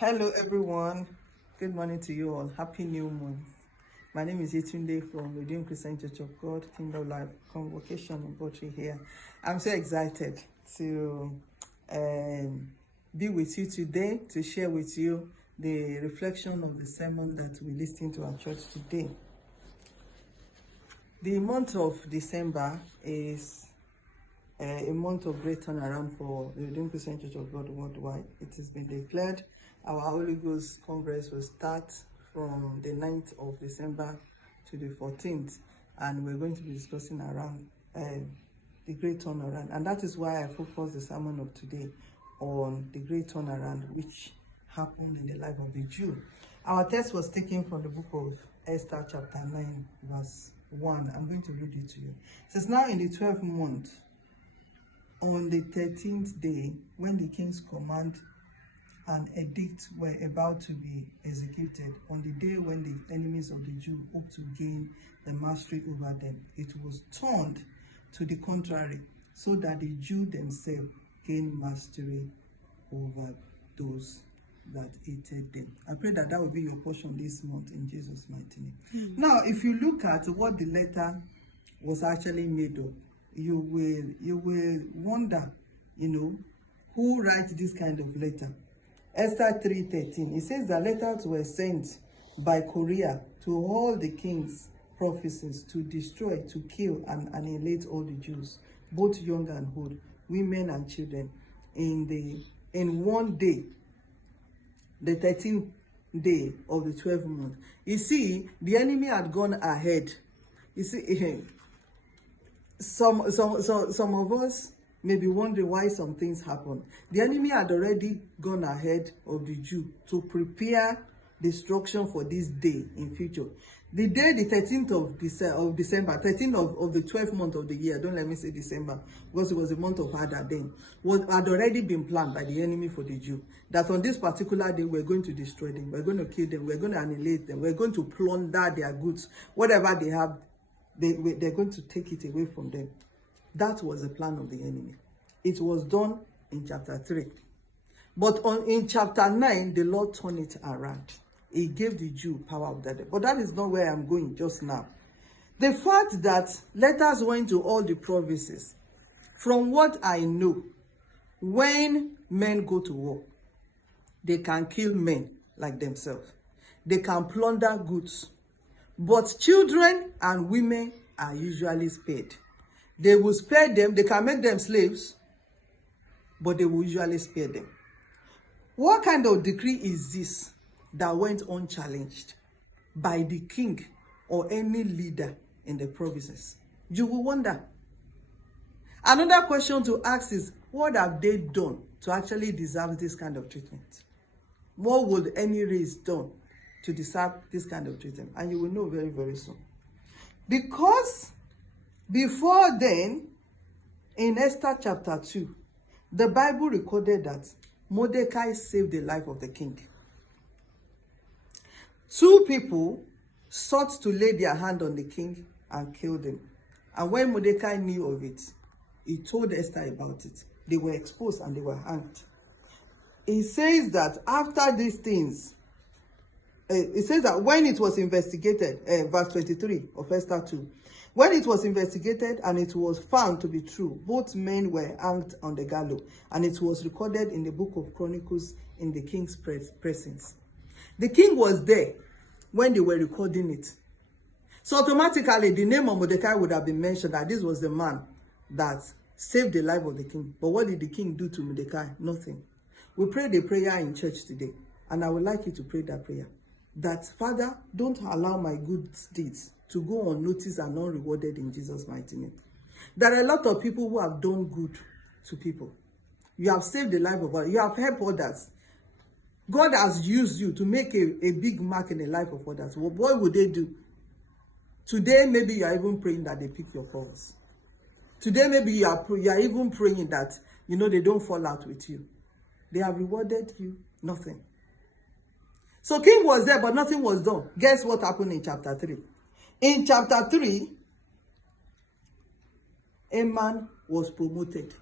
Hello, everyone. Good morning to you all. Happy New Month. My name is Yetunde from Redeemed Christian Church of God, Kingdom Life Convocation in Botry here. I'm so excited to be with you today to share with you the reflection of the sermon that we listened to our church today. The month of December is a month of great turnaround for the Redeemed Christian Church of God worldwide. It has been declared our Holy Ghost Congress will start from the 9th of December to the 14th, and we're going to be discussing around the great turnaround. And that is why I focus the sermon of today on the great turnaround which happened in the life of the Jew. Our text was taken from the book of Esther, chapter 9, verse 1. I'm going to read it to you. It says, "Now in the 12th month, on the 13th day, when the king's command and edict were about to be executed, on the day when the enemies of the Jews hoped to gain the mastery over them, it was turned to the contrary, so that the Jews themselves gained mastery over those that hated them." I pray that that will be your portion this month in Jesus' mighty name. Now, if you look at what the letter was actually made of, you will wonder, who writes this kind of letter. Esther 3:13, it says that letters were sent by courier to all the king's provinces to destroy, to kill, and annihilate all the Jews, both young and old, women and children, in one day, the 13th day of the 12th month. You see, the enemy had gone ahead. You see, some of us may be wondering why some things happen. The enemy had already gone ahead of the Jew to prepare destruction for this day in future. The day, the 13th of December, 13th of the 12th month of the year, don't let me say December, because it was a month of Adar then, had already been planned by the enemy for the Jew. That on this particular day, we're going to destroy them, we're going to kill them, we're going to annihilate them, we're going to plunder their goods, whatever they have, they're going to take it away from them. That was the plan of the enemy. It was done in chapter 3. But in chapter 9, the Lord turned it around. He gave the Jew power of that day. But that is not where I'm going just now. The fact that letters went to all the provinces, from what I know, when men go to war, they can kill men like themselves. They can plunder goods. But children and women are usually spared. They will spare them. They can make them slaves, but they will usually spare them. What kind of decree is this that went unchallenged by the king or any leader in the provinces? You will wonder. Another question to ask is, what have they done to actually deserve this kind of treatment? What would any race done to deserve this kind of treatment? And you will know very, very soon. Because before then, in Esther chapter 2, the Bible recorded that Mordecai saved the life of the king. Two people sought to lay their hand on the king and kill him. And when Mordecai knew of it, he told Esther about it. They were exposed and they were hanged. It says that after these things, it says that when it was investigated, verse 23 of Esther 2, when it was investigated and it was found to be true, both men were hanged on the gallows, and it was recorded in the book of Chronicles in the king's presence. The king was there when they were recording it. So automatically, the name of Mordecai would have been mentioned, that this was the man that saved the life of the king. But what did the king do to Mordecai? Nothing. We prayed a prayer in church today, and I would like you to pray that prayer. That, Father, don't allow my good deeds to go unnoticed and unrewarded in Jesus' mighty name. There are a lot of people who have done good to people. You have saved the life of others. You have helped others. God has used you to make a big mark in the life of others. Well, what would they do? Today, maybe you are even praying that they pick your calls. Today, maybe you are even praying that, they don't fall out with you. They have rewarded you nothing. So king was there, but nothing was done. Guess what happened in chapter 3? In chapter 3, a man was promoted.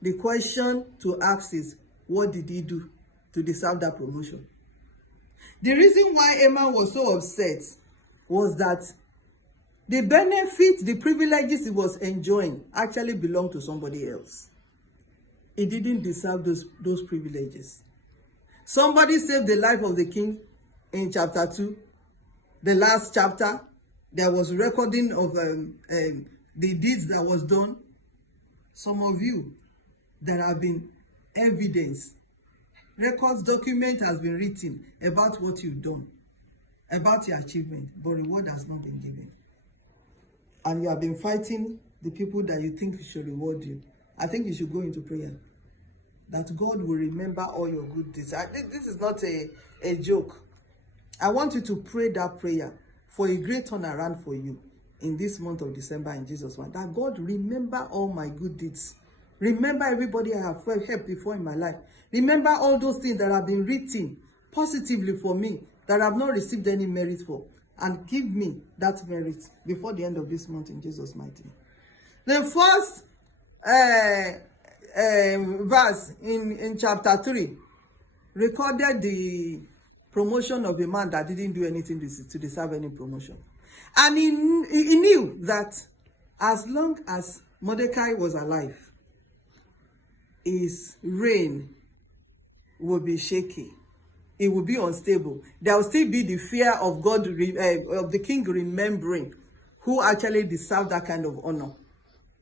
The question to ask is, what did he do to deserve that promotion. The reason why Haman was so upset was that the benefits, the privileges he was enjoying actually belonged to somebody else. He didn't deserve those privileges. Somebody saved the life of the king in chapter 2. The last chapter, there was recording of the deeds that was done. Some of you, there have been evidence. Records, document has been written about what you've done, about your achievement, but reward has not been given. And you have been fighting the people that you think should reward you. I think you should go into prayer, that God will remember all your good deeds. This is not a joke. I want you to pray that prayer for a great turnaround for you in this month of December in Jesus' name. That God remember all my good deeds. Remember everybody I have helped before in my life. Remember all those things that have been written positively for me that I have not received any merit for. And give me that merit before the end of this month in Jesus' mighty name. The first verse in chapter 3 recorded the promotion of a man that didn't do anything to deserve any promotion. And he knew that as long as Mordecai was alive, his reign will be shaky. It will be unstable. There will still be the fear of God, of the king remembering who actually deserved that kind of honor.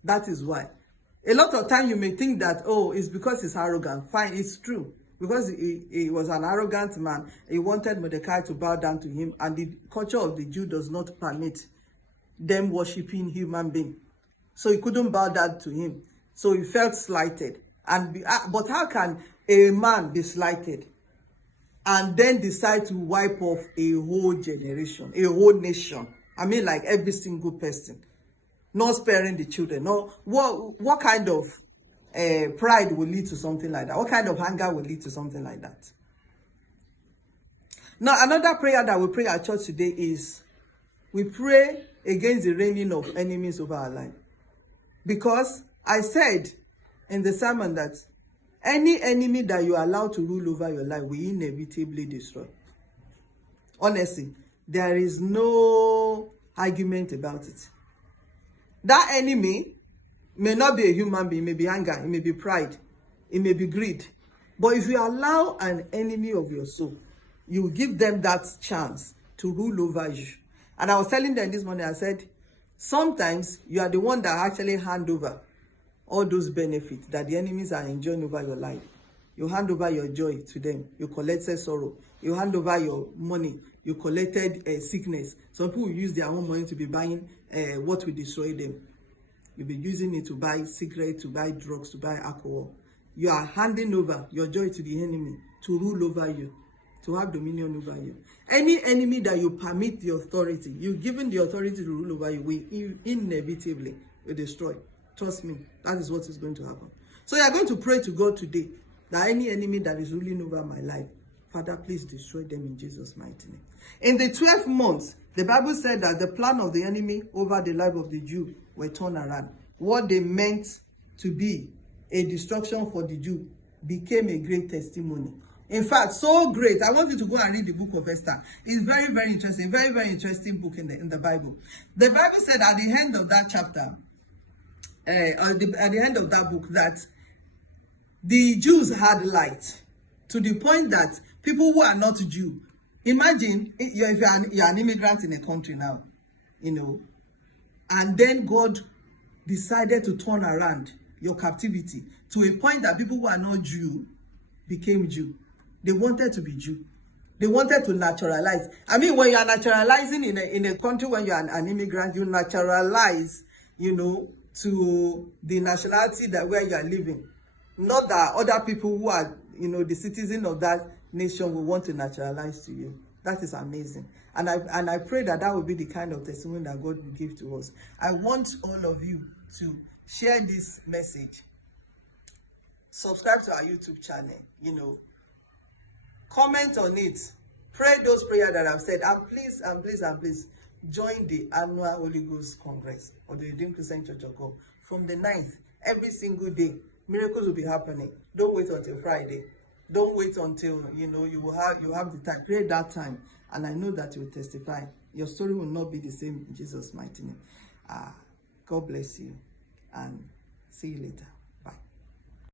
That is why. A lot of time you may think that, oh, it's because he's arrogant. Fine, it's true. Because he was an arrogant man. He wanted Mordecai to bow down to him. And the culture of the Jew does not permit them worshiping human being. So he couldn't bow down to him. So he felt slighted. But how can a man be slighted and then decide to wipe off a whole generation, a whole nation? I mean, like every single person, not sparing the children. No, what kind of pride will lead to something like that? What kind of anger will lead to something like that? Now, another prayer that we pray at church today is we pray against the reigning of enemies over our life. Because I said in the sermon that any enemy that you allow to rule over your life will inevitably destroy. Honestly, there is no argument about it. That enemy may not be a human being, it may be anger, it may be pride, it may be greed. But if you allow an enemy of your soul, you give them that chance to rule over you. And I was telling them this morning, I said, sometimes you are the one that actually hand over all those benefits that the enemies are enjoying over your life. You hand over your joy to them. You collected sorrow. You hand over your money. You collected sickness. Some people use their own money to be buying what will destroy them. You'll be using it to buy cigarettes, to buy drugs, to buy alcohol. You are handing over your joy to the enemy to rule over you, to have dominion over you. Any enemy that you permit the authority, you've given the authority to rule over you, will inevitably destroy. Trust me, that is what is going to happen. So you are going to pray to God today that any enemy that is ruling over my life, Father, please destroy them in Jesus' mighty name. In the 12th month, the Bible said that the plan of the enemy over the life of the Jew were turned around. What they meant to be a destruction for the Jew became a great testimony. In fact, so great. I want you to go and read the book of Esther. It's very, very interesting. Very, very interesting book in the Bible. The Bible said at the end of that chapter, at the end of that book, that the Jews had light to the point that people who are not Jew, imagine if you're an immigrant in a country now, and then God decided to turn around your captivity to a point that people who are not Jew became Jew. They wanted to be Jew. They wanted to naturalize. I mean, when you are naturalizing in a country, when you are an immigrant, you naturalize, to the nationality that where you are living. Not that other people who are, the citizen of that nation will want to naturalize to you. That is amazing. And I pray that will be the kind of testimony that God will give to us. I want all of you to share this message. Subscribe to our YouTube channel, comment on it. Pray those prayers that I've said. And please, join the annual Holy Ghost Congress of the Redeemed Christian Church of God from the 9th. Every single day, miracles will be happening. Don't wait until Friday. Don't wait until you have the time. Create that time, and I know that you will testify. Your story will not be the same in Jesus' mighty name. God bless you, and see you later.